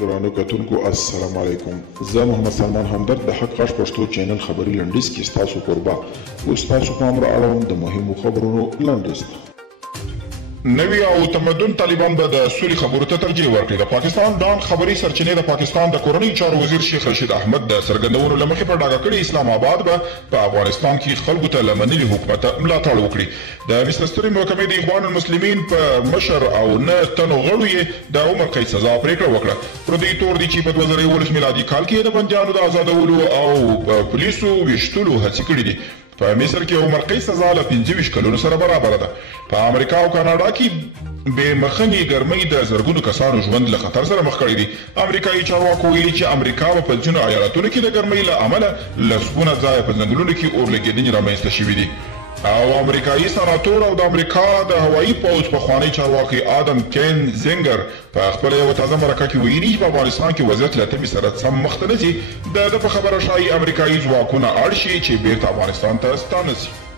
درانه کتونکو السلام علیکم. زه محمد سلمان همدرد د حق غږ پښتو چینل خبري لنډیز کې ستاسو کوربه او ستاسو پام را اړوم د مهمو خبرونو لنډیز. نوی او تمدن طالبان به د سولې خبرو ته ترجیح ورکړي. د پاکستان ډان خبري سرچینې د پاکستان د کورنۍ چارو وزیر شیخ رشید احمد د څرګندونو له مخې په ډاګه کړي اسلام آباد به په افغانستان کې خلکو ته له منلي حکومت ملاتړ وکړي. د مستسترې محکمې د اخوان المسلمین په مشر او 9 تنو غړو یې د عمر قید سزا پرېکړه وکړه. پر دې تور دي چې په 2019 میلادي کال کې د بندیانو د آزادولو او پولیسو ویشتلو هڅې کړې دي. په مصر کې عمر قید سزا له 25 کلونو سره برابر ده. په امریکا او کاناډا کې بې مخنی ګرمۍ د زرګونو کسانو ژوند له خطر سره مخ کړی دي. امریکایي چارواکو ویلي چې امریکا په ځینو ایالتونو کې د ګرمۍ له امله لسګونه ځایه په ځنګلونو کې اورلګېدنې رامنځته شوي دي. او امریکایي سناتور او د امریکا د هوایي پوځ پخوانی چارواکي آدم کین زنګر په خپل یو تازه مرکه کې ویلي چې په افغانستان کې وضعیت له تمې سره سم مخ ته نه ځي. د په خبره شایي امریکایي ځواکونه اړ شي چې بیرته افغانستان ته ستانه شي.